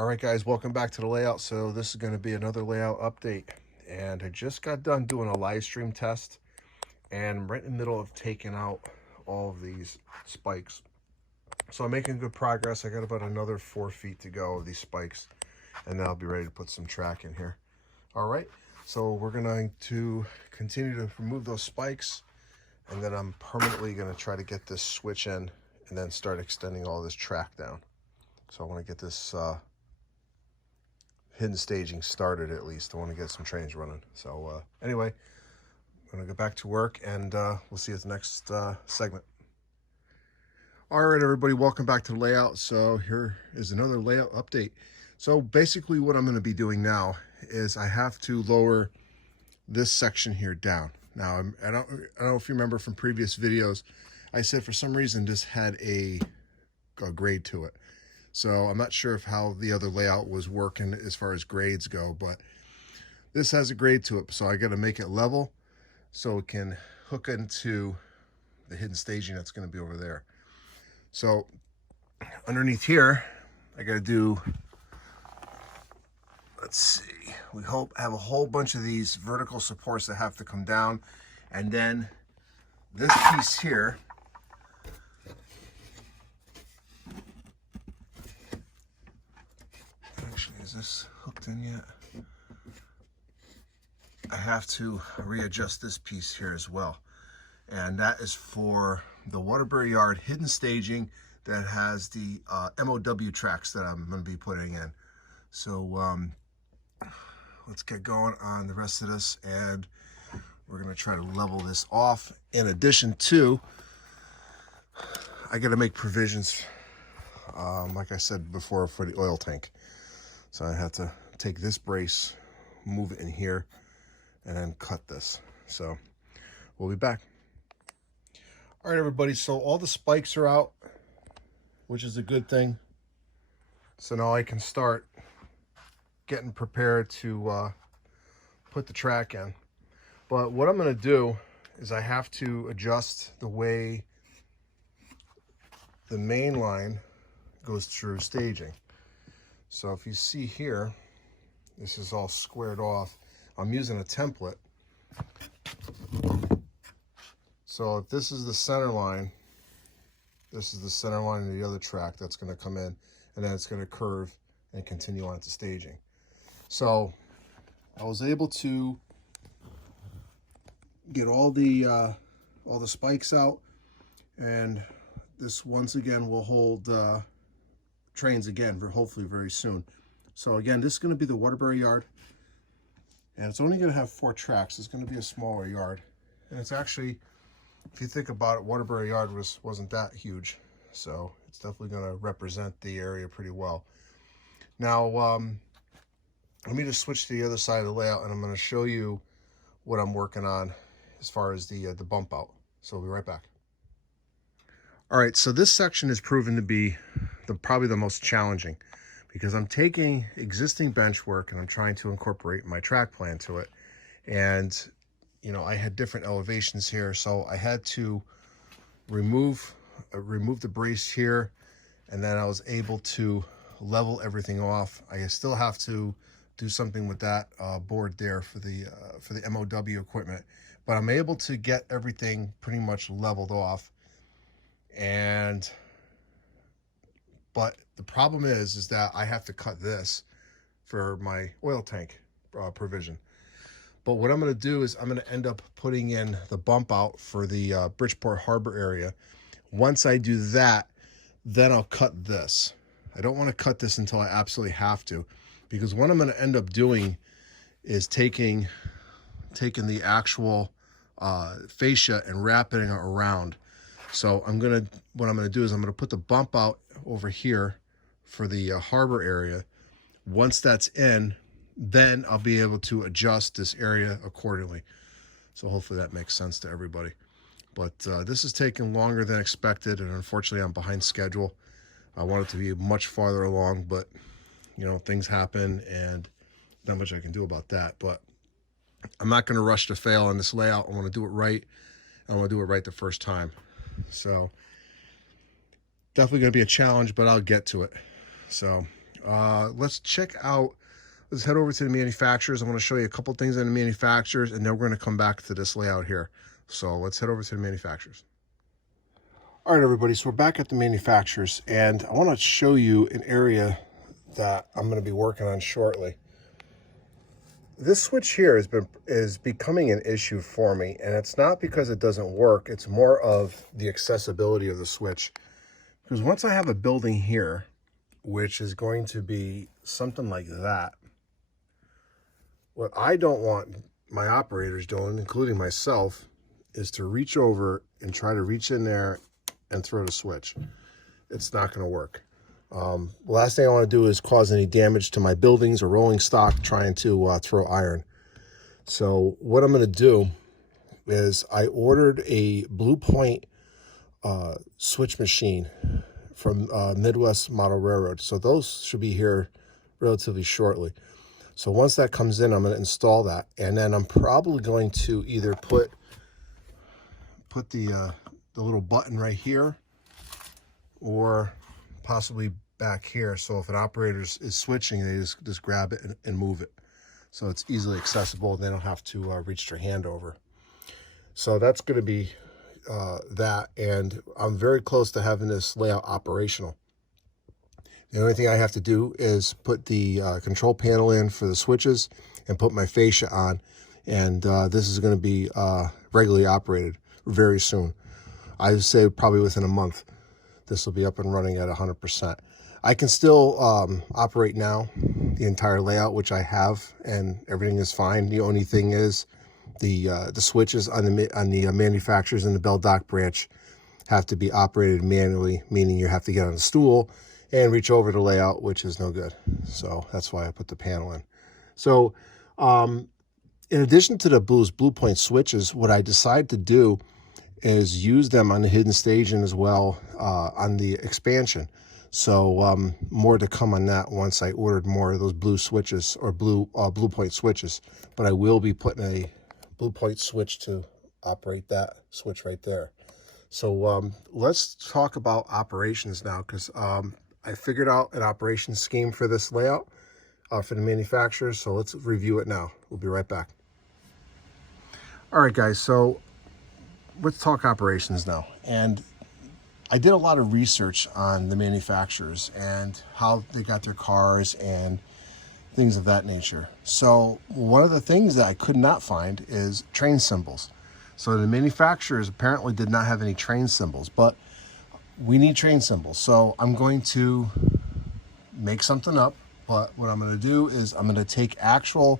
All right, guys, welcome back to the layout. So this is going to be another layout update. And I just got done doing a live stream test, and I'm right in the middle of taking out all of these spikes. So I'm making good progress. I got about another 4 feet to go of these spikes, and then I'll be ready to put some track in here. All right, so we're going to continue to remove those spikes, and then I'm permanently going to try to get this switch in and then start extending all this track down. So I want to get this hidden staging started at least. I want to get some trains running. So anyway, I'm going to go back to work, and we'll see you at the next segment. All right, everybody, welcome back to the layout. So here is another layout update. So basically what I'm going to be doing now is I have to lower this section here down. Now, I don't know if you remember from previous videos, I said for some reason this had a grade to it. So I'm not sure if how the other layout was working as far as grades go, but this has a grade to it. So I got to make it level so it can hook into the hidden staging that's going to be over there. So underneath here, I got to do, let's see, we have a whole bunch of these vertical supports that have to come down. And then this piece here, actually, is this hooked in yet? I have to readjust this piece here as well. And that is for the Waterbury Yard hidden staging that has the MOW tracks that I'm going to be putting in. So let's get going on the rest of this, and we're going to try to level this off. In addition to, I got to make provisions, like I said before, for the oil tank. So I have to take this brace, move it in here, and then cut this. So we'll be back. All right, everybody, so all the spikes are out, which is a good thing. So now I can start getting prepared to put the track in. But what I'm going to do is I have to adjust the way the main line goes through staging. So if you see here, this is all squared off. I'm using a template. So if this is the center line, this is the center line of the other track that's going to come in, and then it's going to curve and continue on to staging. So I was able to get all the spikes out, and this once again will hold trains again for hopefully very soon. So again, this is going to be the Waterbury Yard, and it's only going to have 4 tracks. It's going to be a smaller yard, and it's actually, if you think about it, Waterbury Yard wasn't that huge, so it's definitely going to represent the area pretty well. Now let me just switch to the other side of the layout, and I'm going to show you what I'm working on as far as the bump out. So we'll be right back. All right, so this section is proven to be probably the most challenging, because I'm taking existing bench work and I'm trying to incorporate my track plan to it. And, you know, I had different elevations here, so I had to remove the brace here, and then I was able to level everything off. I still have to do something with that board there for the MOW equipment, but I'm able to get everything pretty much leveled off. But the problem is that I have to cut this for my oil tank provision. But what I'm going to do is I'm going to end up putting in the bump out for the Bridgeport Harbor area. Once I do that, then I'll cut this. I don't want to cut this until I absolutely have to, because what I'm going to end up doing is taking the actual fascia and wrapping it around. So what I'm going to do is I'm going to put the bump out over here for the harbor area. Once that's in, then I'll be able to adjust this area accordingly. So hopefully that makes sense to everybody. But this is taking longer than expected, and unfortunately I'm behind schedule. I want it to be much farther along, but you know, things happen and not much I can do about that. But I'm not going to rush to fail on this layout. I want to do it right. I want to do it right the first time. So definitely going to be a challenge, but I'll get to it. So Let's check out, let's head over to the manufacturers. I want to show you a couple things on the manufacturers, and then we're going to come back to this layout here. So let's head over to the manufacturers. All right, everybody, so we're back at the manufacturers, and I want to show you an area that I'm going to be working on shortly. This switch here is becoming an issue for me, and it's not because it doesn't work. It's more of the accessibility of the switch. Because once I have a building here, which is going to be something like that, what I don't want my operators doing, including myself, is to reach over and try to reach in there and throw the switch. It's not going to work. The last thing I want to do is cause any damage to my buildings or rolling stock trying to throw iron. So what I'm going to do is I ordered a Blue Point switch machine from Midwest Model Railroad. So those should be here relatively shortly. So once that comes in, I'm going to install that, and then I'm probably going to either put the little button right here, or possibly back here. So if an operator is switching, they just grab it and move it. So it's easily accessible, and they don't have to reach their hand over. So that's going to be that, and I'm very close to having this layout operational. The only thing I have to do is put the control panel in for the switches and put my fascia on, and this is going to be regularly operated very soon. I would say probably within a month this will be up and running at 100%. I can still operate now the entire layout, which I have, and everything is fine. The only thing is the switches on the manufacturers in the Bell Dock branch have to be operated manually, meaning you have to get on a stool and reach over the layout, which is no good. So that's why I put the panel in. So in addition to the Blue Point switches, what I decided to do is use them on the hidden staging as well on the expansion. So more to come on that once I ordered more of those blue switches, or Blue Point switches. But I will be putting a Blue Point switch to operate that switch right there. So let's talk about operations now, because I figured out an operation scheme for this layout for the manufacturers. So let's review it now. We'll be right back. All right, guys. So let's talk operations now. And I did a lot of research on the manufacturers and how they got their cars and things of that nature. So one of the things that I could not find is train symbols. So the manufacturers apparently did not have any train symbols, but we need train symbols. So I'm going to make something up, but what I'm going to do is I'm going to take actual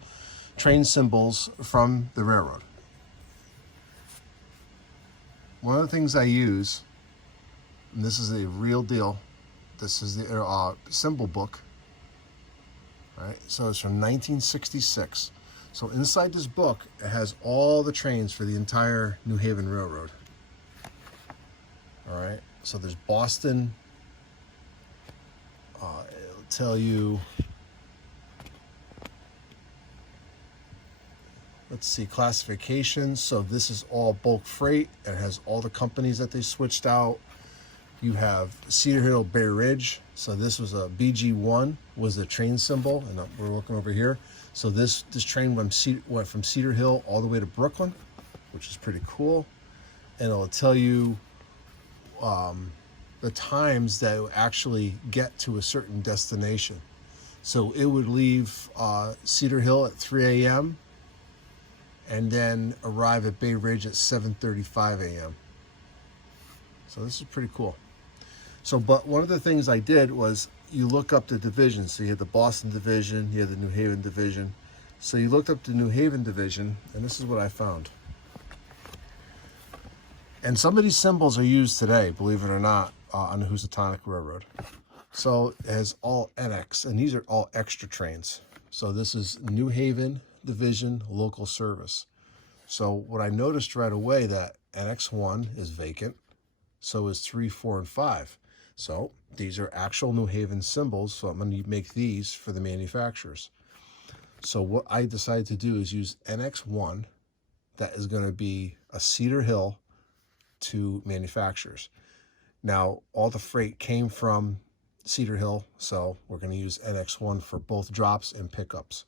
train symbols from the railroad. One of the things I use, and this is a real deal, this is the symbol book. All right, so it's from 1966. So inside this book, it has all the trains for the entire New Haven Railroad. All right, so there's Boston. It'll tell you, let's see, classifications. So this is all bulk freight. It has all the companies that they switched out. You have Cedar Hill Bay Ridge. So this was a BG1 was the train symbol, and we're looking over here. So this train went from Cedar Hill all the way to Brooklyn, which is pretty cool. And it'll tell you the times that it would actually get to a certain destination. So it would leave Cedar Hill at 3 a.m. and then arrive at Bay Ridge at 7:35 a.m. So this is pretty cool. So, but one of the things I did was you look up the divisions. So you had the Boston division, you had the New Haven division. So you looked up the New Haven division, and this is what I found. And some of these symbols are used today, believe it or not, on the Housatonic Railroad. So it has all NX, and these are all extra trains. So this is New Haven Division Local Service. So what I noticed right away, that NX1 is vacant, so is 3, 4, and 5. So these are actual New Haven symbols, so I'm going to make these for the manufacturers. So what I decided to do is use NX1, that is going to be a Cedar Hill to manufacturers. Now, all the freight came from Cedar Hill, so we're going to use NX1 for both drops and pickups.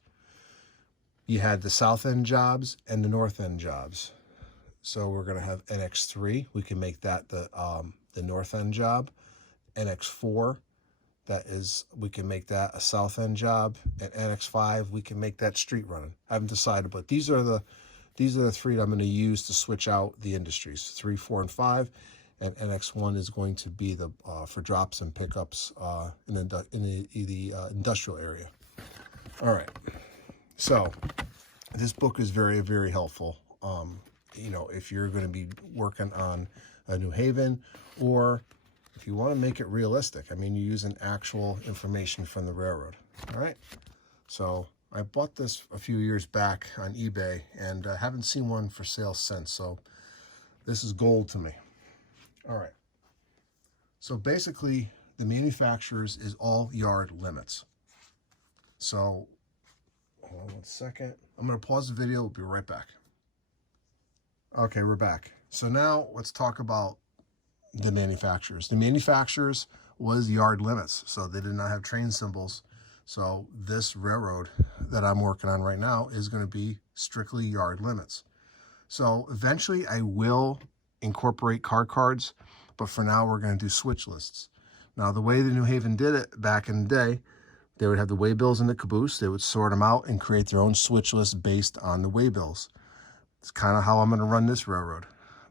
You had the south end jobs and the north end jobs. So we're going to have NX3. We can make that the north end job. NX4, that is, we can make that a south end job. And NX5, we can make that street running. I haven't decided, but these are the three that I'm going to use to switch out the industries, 3, 4, and 5. And NX1 is going to be the for drops and pickups in the industrial area. All right. So this book is very, very helpful. You know, if you're going to be working on a New Haven, or if you want to make it realistic, I mean, you're using actual information from the railroad. All right. So I bought this a few years back on eBay, and I haven't seen one for sale since. So this is gold to me. All right. So basically, the manufacturers is all yard limits. So hold on 1 second. I'm going to pause the video. We'll be right back. Okay, we're back. So now let's talk about the manufacturers. The manufacturers was yard limits, so they did not have train symbols. So this railroad that I'm working on right now is going to be strictly yard limits. So eventually I will incorporate car cards, but for now we're going to do switch lists. Now the way the New Haven did it back in the day, they would have the waybills in the caboose. They would sort them out and create their own switch list based on the waybills. It's kind of how I'm going to run this railroad.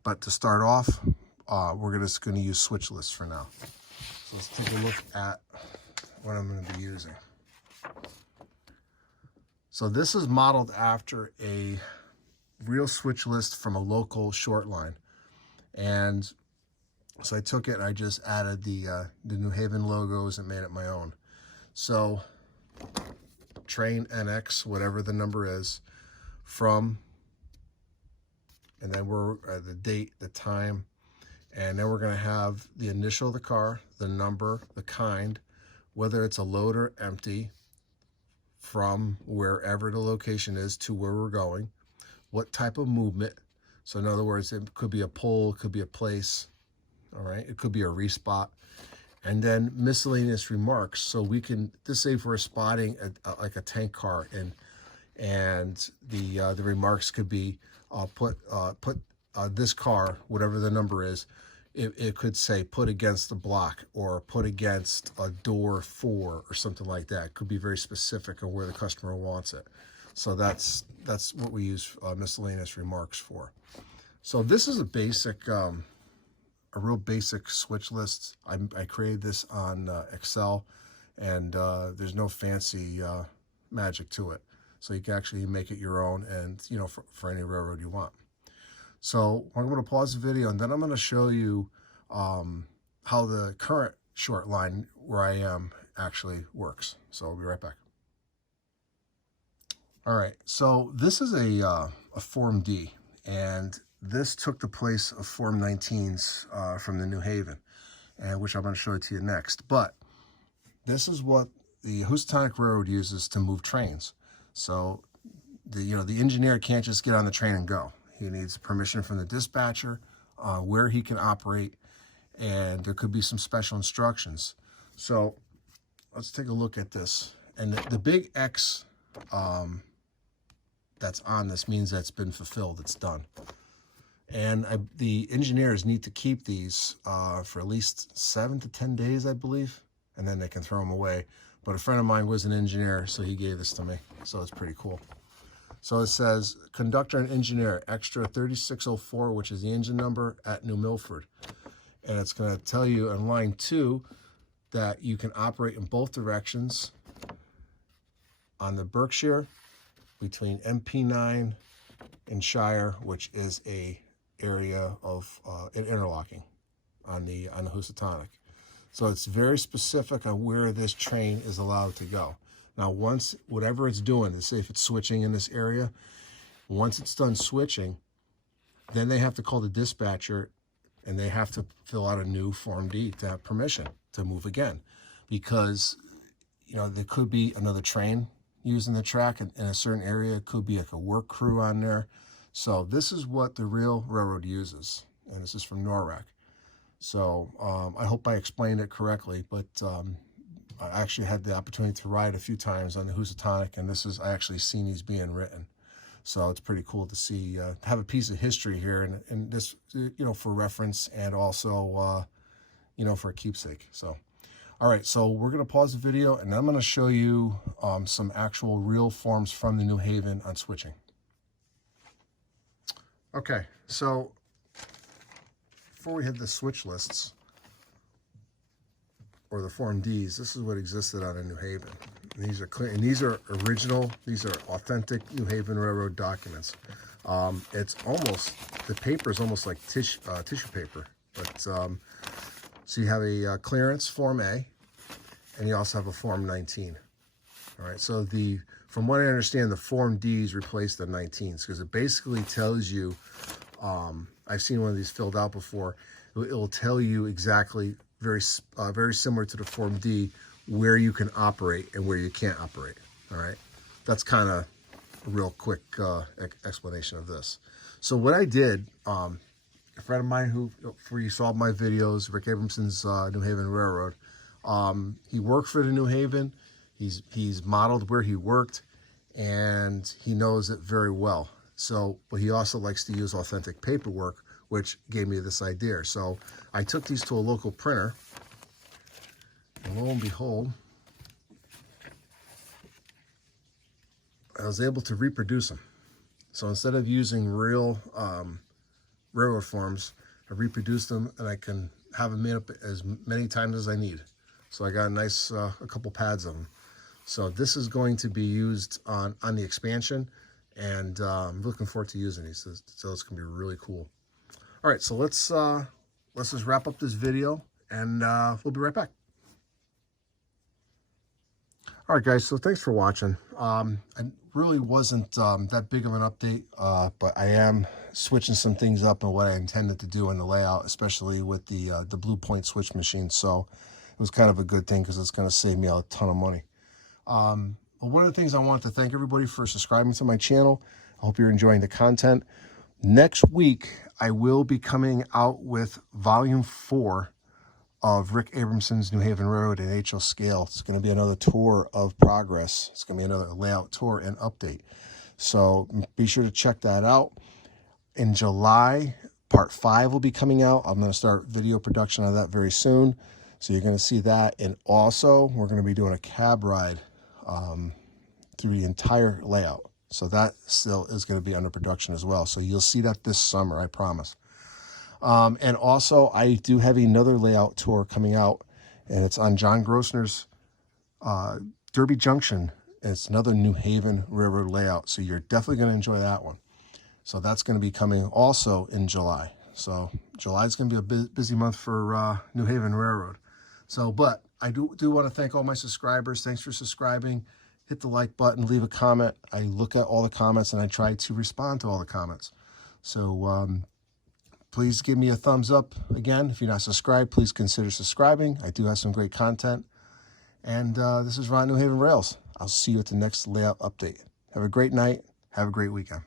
But to start off, we're just going to use switch lists for now. So let's take a look at what I'm going to be using. So this is modeled after a real switch list from a local short line. And so I took it and I just added the New Haven logos and made it my own. So train NX, whatever the number is, from, and then we're at the date, the time, and then we're going to have the initial of the car, the number, the kind, whether it's a load or empty, from wherever the location is to where we're going, what type of movement. So in other words, it could be a pole, it could be a place, all right? It could be a respot. And then miscellaneous remarks. So we can, just say if we're spotting like a tank car, and the remarks could be, put this car, whatever the number is, it could say put against the block, or put against a door 4, or something like that. It could be very specific on where the customer wants it. So that's what we use miscellaneous remarks for. So this is a basic, a real basic switch list. I created this on Excel, and there's no fancy magic to it. So you can actually make it your own, and you know, for any railroad you want. So I'm going to pause the video, and then I'm going to show you how the current short line where I am actually works. So I'll be right back. All right, so this is a Form D, and this took the place of Form 19s from the New Haven, and which I'm going to show it to you next. But this is what the Housatonic Railroad uses to move trains. So the engineer can't just get on the train and go. He needs permission from the dispatcher, where he can operate, and there could be some special instructions. So let's take a look at this. And the big X that's on this means that it's been fulfilled, it's done. And the engineers need to keep these for at least 7 to 10 days, I believe, and then they can throw them away. But a friend of mine was an engineer, so he gave this to me. So it's pretty cool. So it says, conductor and engineer, extra 3604, which is the engine number at New Milford. And it's going to tell you in line 2 that you can operate in both directions on the Berkshire between MP9 and Shire, which is a area of interlocking on the Housatonic. So it's very specific on where this train is allowed to go. Now, once, whatever it's doing, let's say if it's switching in this area, once it's done switching, then they have to call the dispatcher, and they have to fill out a new Form D to have permission to move again. Because, you know, there could be another train using the track in a certain area. It could be like a work crew on there. So this is what the real railroad uses, and this is from NHRR. So I hope I explained it correctly, but I actually had the opportunity to ride a few times on the Housatonic, and I actually seen these being written. So it's pretty cool to see, have a piece of history here, and this, for reference, and also, for a keepsake. So, all right, so we're going to pause the video, and I'm going to show you some actual real forms from the New Haven on switching. Okay, so before we hit the switch lists, or the Form Ds, this is what existed on a New Haven. And these are clear, and these are original, these are authentic New Haven Railroad documents. It's almost, the paper is almost like tissue paper. But so you have a clearance Form A, and you also have a Form 19. All right, so from what I understand, the Form Ds replaced the 19s, because it basically tells you, I've seen one of these filled out before, it will tell you exactly, very similar to the Form D, where you can operate and where you can't operate. All right, that's kind of a real quick explanation of this. So what I did, a friend of mine who you saw my videos, Rick Abramson's New Haven Railroad, he worked for the New Haven. He's modeled where he worked, and he knows it very well. So, but he also likes to use authentic paperwork, which gave me this idea. So I took these to a local printer, and lo and behold, I was able to reproduce them. So instead of using real railroad forms, I reproduced them, and I can have them made up as many times as I need. So I got a nice, a couple pads of them. So this is going to be used on the expansion, and I'm looking forward to using these. So it's going to be really cool. All right, so let's just wrap up this video, and we'll be right back. All right, guys, so thanks for watching. I really wasn't that big of an update, but I am switching some things up and what I intended to do in the layout, especially with the Blue Point switch machine. So it was kind of a good thing, because it's going to save me a ton of money. But one of the things I want to thank everybody for subscribing to my channel. I hope you're enjoying the content. Next week, I will be coming out with Volume 4 of Rick Abramson's New Haven Railroad at HL scale. It's going to be another tour of progress. It's going to be another layout tour and update. So be sure to check that out. In July, Part 5 will be coming out. I'm going to start video production of that very soon. So you're going to see that. And also, we're going to be doing a cab ride through the entire layout. So that still is going to be under production as well. So you'll see that this summer, I promise. And also, I do have another layout tour coming out, and it's on John Grossner's Derby Junction. And it's another New Haven Railroad layout. So you're definitely going to enjoy that one. So that's going to be coming also in July. So July is going to be a busy month for New Haven Railroad. So, but I do want to thank all my subscribers. Thanks for subscribing. Hit the like button, leave a comment. I look at all the comments, and I try to respond to all the comments. So please give me a thumbs up. Again, if you're not subscribed, please consider subscribing. I do have some great content. And this is Ron, New Haven Rails. I'll see you at the next layout update. Have a great night. Have a great weekend.